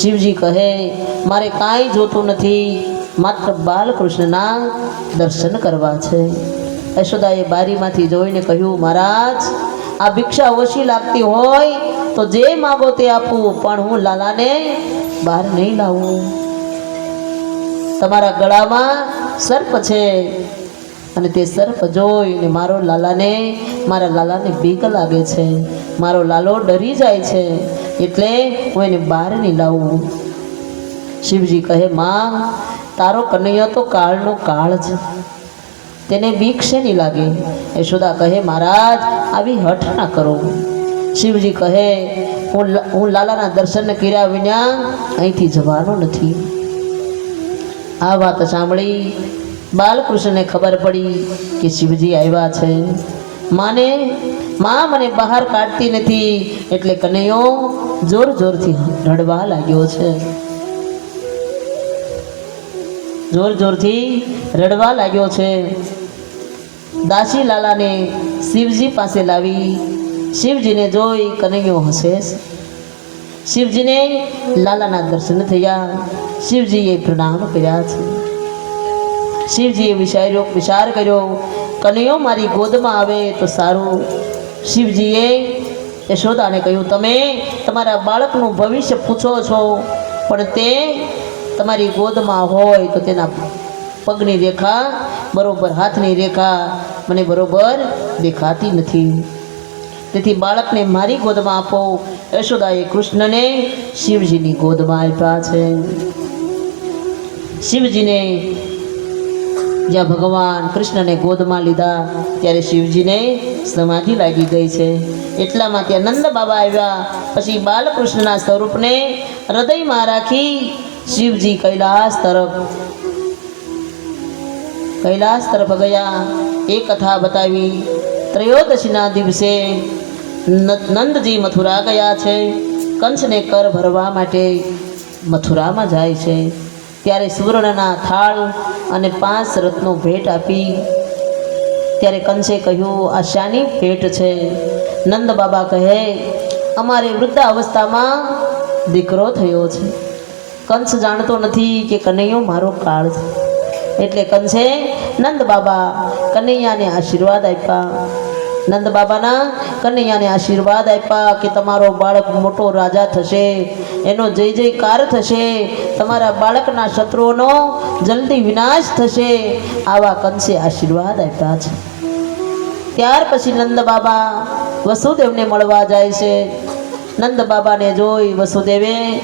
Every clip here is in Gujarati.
શિવજી કહે, મારે કાંઈ જોતું નથી, માત્ર બાલકૃષ્ણના દર્શન કરવા છે. યશોદાએ બારીમાંથી જોઈને કહ્યું, મહારાજ, આ ભિક્ષા ઓછી લાગતી હોય તો જે માગો તે આપું, પણ હું લાલાને બહાર નહીં લાવું. તમારા ગળામાં સર્પ છે અને તે સર્પ જોઈને મારો લાલાને, મારા લાલાને બીક લાગે છે. મારો લાલો ડરી જાય છે. એટલે હું એને બહાર નહીં લાવું. શિવજી કહે, માં, તારો કનૈયો તો કાળનો કાળ છે. તેને બીક શેની લાગે? યશોદા કહે, મહારાજ, આવી હઠ ના કરો. શિવજી કહે, હું હું લાલાના દર્શન કર્યા વિના અહીંથી જવાનો નથી. આ વાત સાંભળી બાલકૃષ્ણને ખબર પડી કે શિવજી આવ્યા છે. માને, મા મને બહાર કાઢતી નથી, એટલે કનૈયો જોર જોરથી રડવા લાગ્યો છે. જોર જોરથી રડવા લાગ્યો છે. દાસી લાલાને શિવજી પાસે લાવી શિવજીને જોઈ કનૈયો હશે શિવજીને લાલાના દર્શન થયા. શિવજીએ પ્રણામ કર્યા છે. શિવજીએ વિચાર્યો, વિચાર કર્યો, કનૈયો મારી ગોદમાં આવે તો સારું. શિવજીએ યશોદાને કહ્યું, તમે તમારા બાળકનું ભવિષ્ય પૂછો છો, પણ તે તમારી ગોદમાં હોય તો તેના પગની રેખા બરોબર હાથની રેખા મને બરોબર દેખાતી નથી. તેથી બાળકને મારી ગોદમાં આપો. યશોદાએ કૃષ્ણને શિવજીની ગોદમાં આપ્યા છે. શિવજીને જ્યાં ભગવાન કૃષ્ણને ગોદમાં લીધા, ત્યારે શિવજીને સમાધિ લાગી ગઈ છે. એટલામાં ત્યાં નંદ બાબા આવ્યા, પછી બાલકૃષ્ણના સ્વરૂપને હૃદયમાં રાખી શિવજી કૈલાસ તરફ કૈલાસ તરફ ગયા. એ કથા બતાવી, ત્રયોદશીના દિવસે નંદજી મથુરા ગયા છે. કંસને કર ભરવા માટે મથુરામાં જાય છે. ત્યારે સુવર્ણના થાળ અને પાંચ રત્નો ભેટ આપી ત્યારે કંસે કહ્યું, આ શાની ભેટ છે? નંદ બાબા કહે, અમારે વૃદ્ધાવસ્થામાં દીકરો થયો છે. કંસ જાણતો નથી કે કનૈયો મારો કાળ છે. એટલે કંસે નંદ બાબા કનૈયાને આશીર્વાદ આપ્યા. નંદ બાબાના કનૈયાને આશીર્વાદ આપ્યા કે તમારો બાળક મોટો રાજા થશે. એનો જય જયકાર થશે. તમારા બાળકના શત્રુઓનો જલ્દી વિનાશ થશે. આવા કંસે આશીર્વાદ આપ્યા છે. ત્યાર પછી નંદ બાબા વસુદેવને મળવા જાય છે. નંદ બાબાને જોઈ વસુદેવે,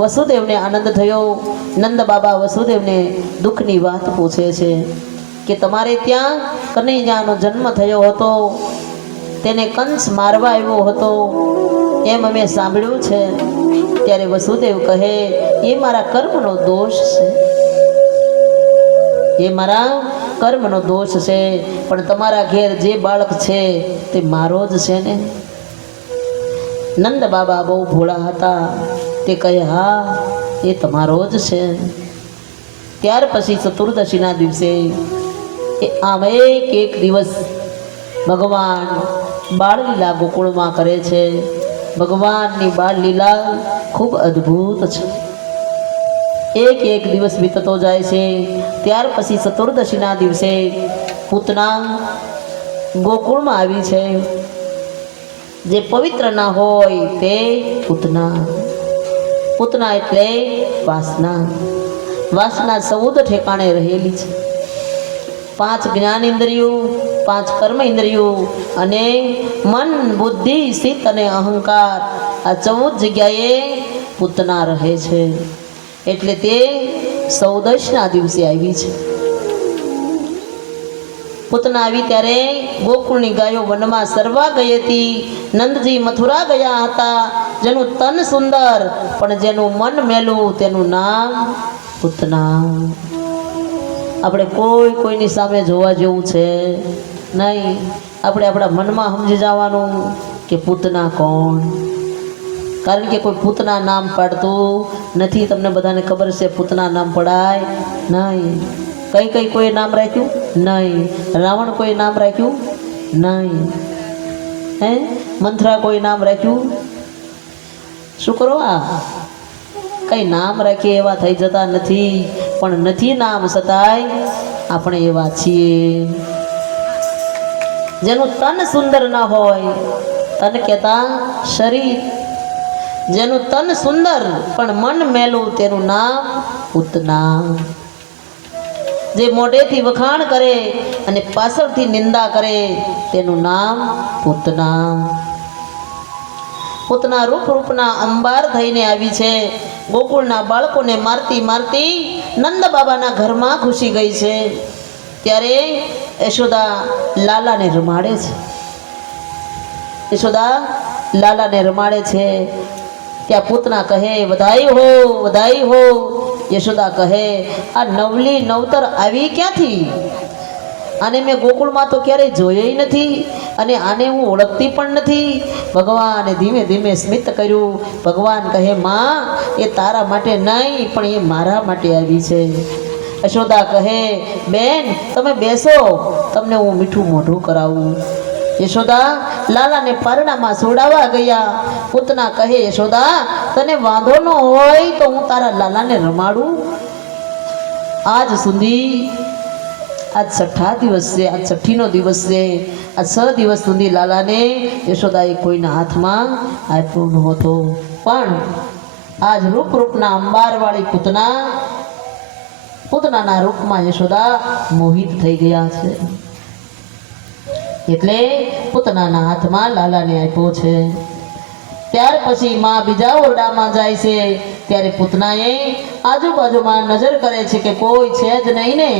વસુદેવને આનંદ થયો. નંદ બાબા વસુદેવને દુઃખની વાત પૂછે છે. કે તમારે ત્યાં કનૈયાનો જન્મ થયો હતો. તેને કંસ મારવા આવ્યો હતો. એમ અમે સાંભળ્યું છે. ત્યારે વસુદેવ કહે, એ મારા કર્મનો દોષ છે. એ મારા કર્મનો દોષ છે, પણ તમારા ઘેર જે બાળક છે, તે મારો જ છે ને. નંદ બાબા બહુ ભોળા હતા. તે કહે, હા, એ તમારો જ છે. ત્યાર પછી ચતુર્દશીના દિવસે એ આમ એક એક દિવસ ભગવાન બાળલીલા ગોકુળમાં કરે છે. ભગવાનની બાળલીલા ખૂબ અદ્ભુત છે. એક એક દિવસ વીતતો જાય છે. ત્યાર પછી ચતુર્દશીના દિવસે પૂતના ગોકુળમાં આવી છે. જે પવિત્ર ના હોય તે પૂતના. પૂતના એટલે વાસના. વાસના ચૌદ ઠેકાણે રહેલી છે. પાંચ જ્ઞાન ઇન્દ્રિયો, પાંચ કર્મ ઇન્દ્રિયો અને મન, બુદ્ધિ સ્થિત અને અહંકાર. આ ચૌદ જગ્યાએ પૂતના રહે છે. એટલે તે સૌદશના દિવસે આવી છે. પૂતના આવી ત્યારે ગોકુળની ગાયો વનમાં સરવા ગઈ હતી. નંદજી મથુરા ગયા હતા. જેનું તન સુંદર, પણ જેનું મન મેલું, તેનું નામ પૂતના. આપણે કોઈ કોઈની સામે જોવા જેવું છે નહીં. આપણે આપણા મનમાં સમજી જવાનું કે પૂતના કોણ? કારણ કે કોઈ પૂતના નામ પાડતું નથી. તમને બધાને ખબર છે પૂતના નામ પડાય નહીં. કઈ કઈ કોઈ નામ રાખ્યું? નહીં. રાવણ કોઈ નામ રાખ્યું? નહીં. હે? મંથરા કોઈ નામ રાખ્યું? શું કરો આ? કંઈ નામ રાખીએ એવા થઈ જતા નથી. પણ નથી નામ છતાંય આપણે એવા છીએ. જેનું તન સુંદર ન હોય, તન કહેતા શરીર. જેનું તન સુંદર, પણ મન મેલું, તેનું નામ ઉતનામ. જે મોઢેથી વખાણ કરે અને પાછળથી નિંદા કરે, તેનું નામ પૂતના પૂતના રૂપ રૂપના અંબાર થઈને આવી છે. ગોકુળના બાળકોને મારતી મારતી નંદ બાબાના ઘરમાં ઘૂસી ગઈ છે. ત્યારે યશોદા લાલાને રમાડે છે. યશોદા લાલાને રમાડે છે ત્યાં પૂતના કહે, વધાઈ હો વધાઈ હો. યશોદા કહે, આ નવલી નવતર આવી ક્યાંથી? અને મેં ગોકુળમાં તો ક્યારેય જોઈ નથી. અને આને હું ઓળખતી પણ નથી. ભગવાને ધીમે ધીમે સ્મિત કર્યું. ભગવાન કહે, માં, એ તારા માટે નહીં, પણ એ મારા માટે આવી છે. યશોદા કહે, બેન, તમે બેસો. તમને હું મીઠું મોઢું કરાવું. યશોદા લાલાને પરણામાં સોડાવા ગયા. પૂતના કહે, યશોદા, તને વાંધો ન હોય તો હું તારા લાલાને રમાડું. આજ સુધી આજ છઠ્ઠા દિવસ છે આજ છઠ્ઠીનો દિવસ છે આ છ દિવસ સુધી લાલાને યશોદાએ કોઈના હાથમાં આપ્યો નહોતો. પણ આજ રૂપ રૂપના અંબારવાળી પૂતના, પૂતનાના રૂપમાં યશોદા મોહિત થઈ ગયા છે. એટલે પૂતનાના હાથમાં લાલાને આપ્યો છે. ત્યાર પછી માં બીજા ઓરડામાં જાય છે. ત્યારે પૂતનાએ આજુબાજુમાં નજર કરે છે કે કોઈ છે જ નહીં ને.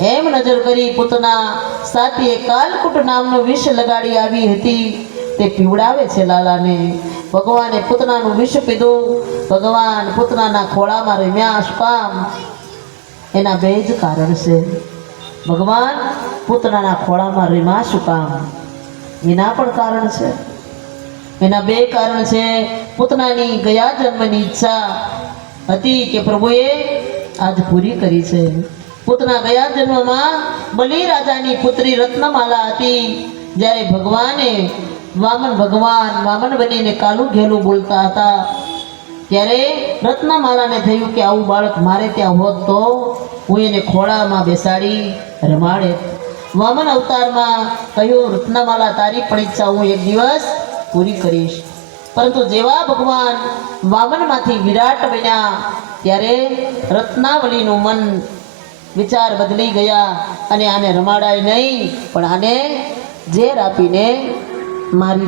એમ નજર કરી પોતાના સાથીએ કાલકુટ નામનું વિષ લગાડી આવી હતી. તે પીવડાવે છે લાલાને. ભગવાને પૂતનાનું વિષ પીધું. ભગવાન પૂતનાના ખોળામાં રમ્યા પામ એના બે જ કારણ છે. ભગવાન પૂતનાના ખોળામાં રમ્યા શું એના પણ કારણ છે. એના બે કારણ છે. પૂતનાની ગયા જન્મની ઈચ્છા હતી કે પ્રભુએ આજ પૂરી કરી છે. પૂતના ગયા જન્મમાં બલિ રાજાની પુત્રી રત્નમાલા હતી. જ્યારે ભગવાને વામન ભગવાન વામન બનીને કાલું ઘેલું બોલતા હતા. ત્યારે રત્નમાલાને થયું કે આવું બાળક મારે ત્યાં હોત તો હું એને ખોળામાં બેસાડી રમાડે. વામન અવતારમાં કહ્યું, રત્નમાલા, તારી પણ ઈચ્છા હું એક દિવસ પૂરી કરીશ. પરંતુ જેવા ભગવાન વામનમાંથી વિરાટ બન્યા, ત્યારે રત્નાવલીનું મન વિચાર બદલી ગયા અને આને રમાડાય નહીં. પણ આને ઝેર આપીને મારી